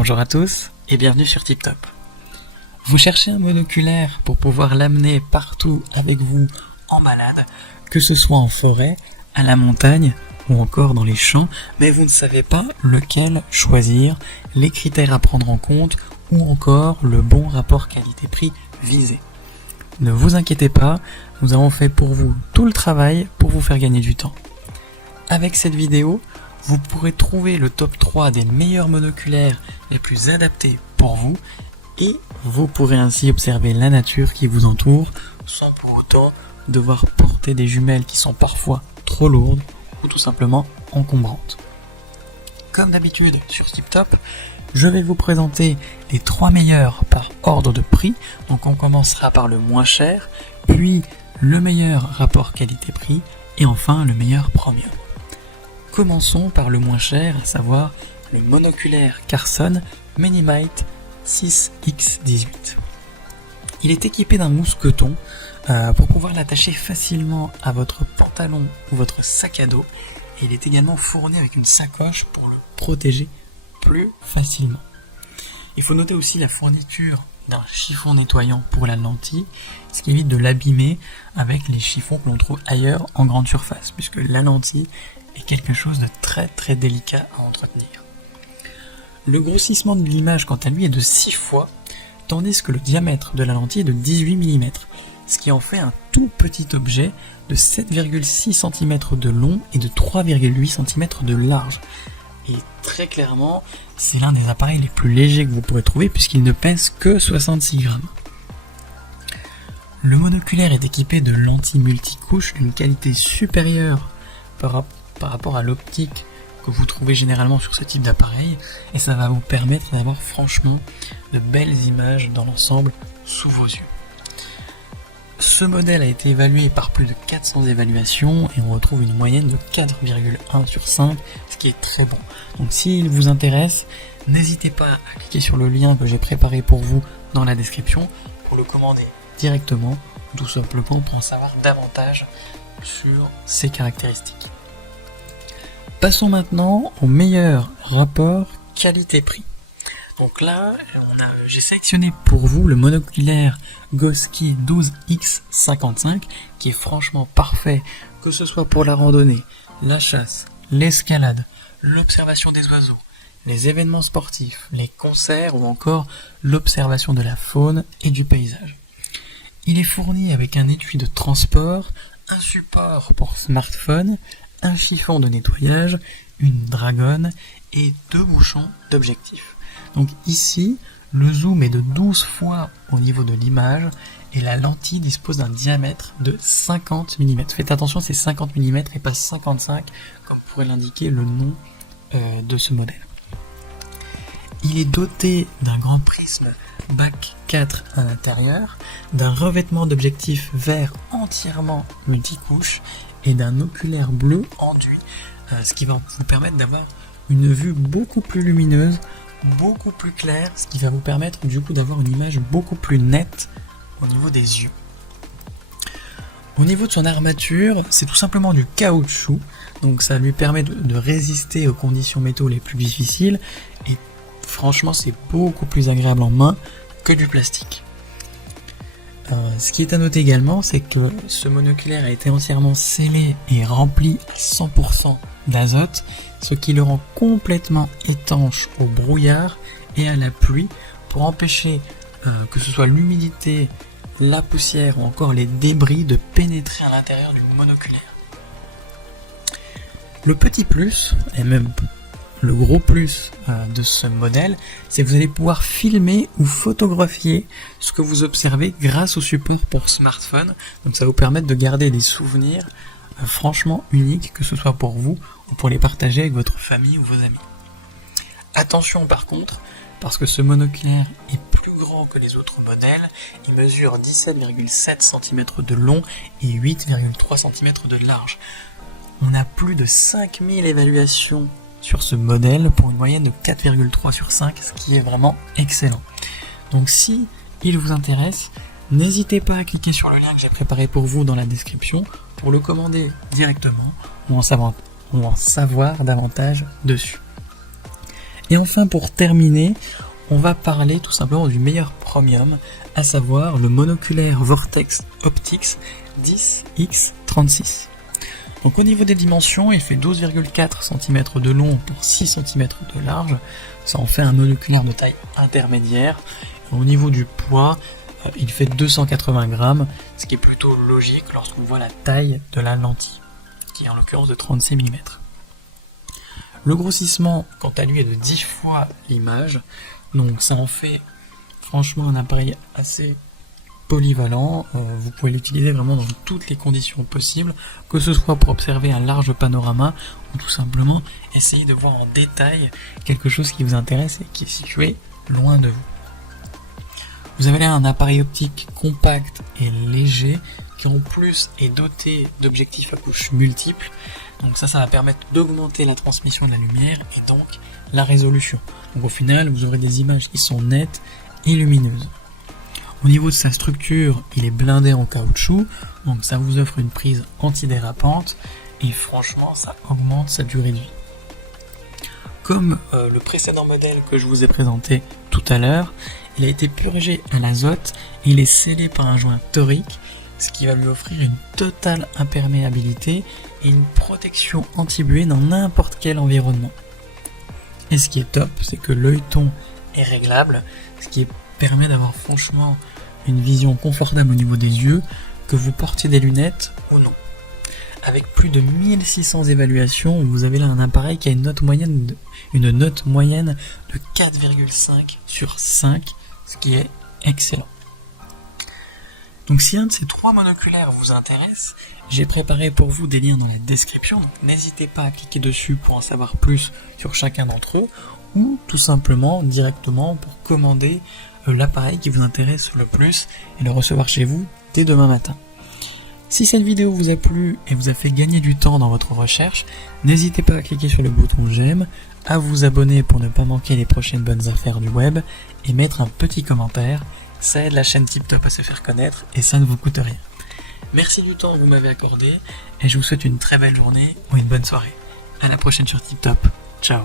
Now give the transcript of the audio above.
Bonjour à tous et bienvenue sur TipTop. Vous cherchez un monoculaire pour pouvoir l'amener partout avec vous en balade, que ce soit en forêt, à la montagne ou encore dans les champs, mais vous ne savez pas lequel choisir, les critères à prendre en compte ou encore le bon rapport qualité-prix visé. Ne vous inquiétez pas, nous avons fait pour vous tout le travail pour vous faire gagner du temps. Avec cette vidéo, vous pourrez trouver le top 3 des meilleurs monoculaires les plus adaptés pour vous et vous pourrez ainsi observer la nature qui vous entoure sans pour autant devoir porter des jumelles qui sont parfois trop lourdes ou tout simplement encombrantes. Comme d'habitude sur TipTop, je vais vous présenter les 3 meilleurs par ordre de prix. Donc on commencera par le moins cher, puis le meilleur rapport qualité-prix et enfin le meilleur premium. Commençons par le moins cher, à savoir le monoculaire Carson Minimite 6X18. Il est équipé d'un mousqueton pour pouvoir l'attacher facilement à votre pantalon ou votre sac à dos, et il est également fourni avec une sacoche pour le protéger plus facilement. Il faut noter aussi la fourniture d'un chiffon nettoyant pour la lentille, ce qui évite de l'abîmer avec les chiffons que l'on trouve ailleurs en grande surface, puisque la lentille est quelque chose de très délicat à entretenir. Le grossissement de l'image quant à lui est de 6 fois, tandis que le diamètre de la lentille est de 18 mm, ce qui en fait un tout petit objet de 7,6 cm de long et de 3,8 cm de large. Et très clairement, c'est l'un des appareils les plus légers que vous pourrez trouver puisqu'il ne pèse que 66 grammes. Le monoculaire est équipé de lentilles multicouches d'une qualité supérieure par rapport à l'optique que vous trouvez généralement sur ce type d'appareil, et ça va vous permettre d'avoir franchement de belles images dans l'ensemble sous vos yeux. Ce modèle a été évalué par plus de 400 évaluations et on retrouve une moyenne de 4,1 sur 5, ce qui est très bon. Donc s'il vous intéresse, n'hésitez pas à cliquer sur le lien que j'ai préparé pour vous dans la description pour le commander directement, tout simplement pour en savoir davantage sur ses caractéristiques. Passons maintenant au meilleur rapport qualité-prix. Donc là, j'ai sélectionné pour vous le monoculaire Goski 12X55 qui est franchement parfait, que ce soit pour la randonnée, la chasse, l'escalade, l'observation des oiseaux, les événements sportifs, les concerts ou encore l'observation de la faune et du paysage. Il est fourni avec un étui de transport, un support pour smartphone, un chiffon de nettoyage, une dragonne et 2 bouchons d'objectif. Donc ici, le zoom est de 12 fois au niveau de l'image et la lentille dispose d'un diamètre de 50 mm. Faites attention, c'est 50 mm et pas 55 comme pourrait l'indiquer le nom de ce modèle. Il est doté d'un grand prisme bac 4 à l'intérieur, d'un revêtement d'objectif vert entièrement multicouche et d'un oculaire bleu enduit, ce qui va vous permettre d'avoir une vue beaucoup plus lumineuse, beaucoup plus claire, ce qui va vous permettre du coup d'avoir une image beaucoup plus nette au niveau des yeux. Au niveau de son armature, c'est tout simplement du caoutchouc, donc ça lui permet de résister aux conditions météo les plus difficiles et franchement c'est beaucoup plus agréable en main que du plastique. Ce qui est à noter également, c'est que ce monoculaire a été entièrement scellé et rempli à 100% d'azote, ce qui le rend complètement étanche au brouillard et à la pluie pour empêcher que ce soit l'humidité, la poussière ou encore les débris de pénétrer à l'intérieur du monoculaire. Le petit plus, et même le gros plus de ce modèle, c'est que vous allez pouvoir filmer ou photographier ce que vous observez grâce au support pour smartphone. Donc ça va vous permettre de garder des souvenirs franchement uniques, que ce soit pour vous ou pour les partager avec votre famille ou vos amis. Attention par contre, parce que ce monoculaire est plus grand que les autres modèles, il mesure 17,7 cm de long et 8,3 cm de large. On a plus de 5000 évaluations sur ce modèle pour une moyenne de 4,3 sur 5, ce qui est vraiment excellent. Donc si il vous intéresse, n'hésitez pas à cliquer sur le lien que j'ai préparé pour vous dans la description pour le commander directement ou en savoir davantage dessus. Et enfin, pour terminer, on va parler tout simplement du meilleur premium, à savoir le monoculaire Vortex Optics 10X36. Donc au niveau des dimensions, il fait 12,4 cm de long pour 6 cm de large. Ça en fait un monoculaire de taille intermédiaire. Et au niveau du poids, il fait 280 grammes, ce qui est plutôt logique lorsqu'on voit la taille de la lentille, qui est en l'occurrence de 36 mm. Le grossissement, quant à lui, est de 10 fois l'image, donc ça en fait franchement un appareil assez polyvalent. Vous pouvez l'utiliser vraiment dans toutes les conditions possibles, que ce soit pour observer un large panorama ou tout simplement essayer de voir en détail quelque chose qui vous intéresse et qui est situé loin de vous. Vous avez là un appareil optique compact et léger qui en plus est doté d'objectifs à couches multiples. Donc ça va permettre d'augmenter la transmission de la lumière et donc la résolution. Donc au final, vous aurez des images qui sont nettes et lumineuses. Au niveau de sa structure, il est blindé en caoutchouc, donc ça vous offre une prise antidérapante et franchement, ça augmente sa durée de vie. Comme le précédent modèle que je vous ai présenté tout à l'heure, il a été purgé à l'azote et il est scellé par un joint torique, ce qui va lui offrir une totale imperméabilité et une protection anti-buée dans n'importe quel environnement. Et ce qui est top, c'est que l'œilleton est réglable, ce qui permet d'avoir franchement une vision confortable au niveau des yeux, que vous portiez des lunettes ou non. Avec plus de 1600 évaluations, vous avez là un appareil qui a une note moyenne de 4,5 sur 5, ce qui est excellent. Donc si un de ces 3 monoculaires vous intéresse, j'ai préparé pour vous des liens dans les descriptions, donc n'hésitez pas à cliquer dessus pour en savoir plus sur chacun d'entre eux, ou tout simplement directement pour commander l'appareil qui vous intéresse le plus et le recevoir chez vous dès demain matin. Si cette vidéo vous a plu et vous a fait gagner du temps dans votre recherche, n'hésitez pas à cliquer sur le bouton j'aime, à vous abonner pour ne pas manquer les prochaines bonnes affaires du web et mettre un petit commentaire. Ça aide la chaîne TipTop à se faire connaître et ça ne vous coûte rien. Merci du temps que vous m'avez accordé et je vous souhaite une très belle journée ou une bonne soirée. À la prochaine sur TipTop. Ciao.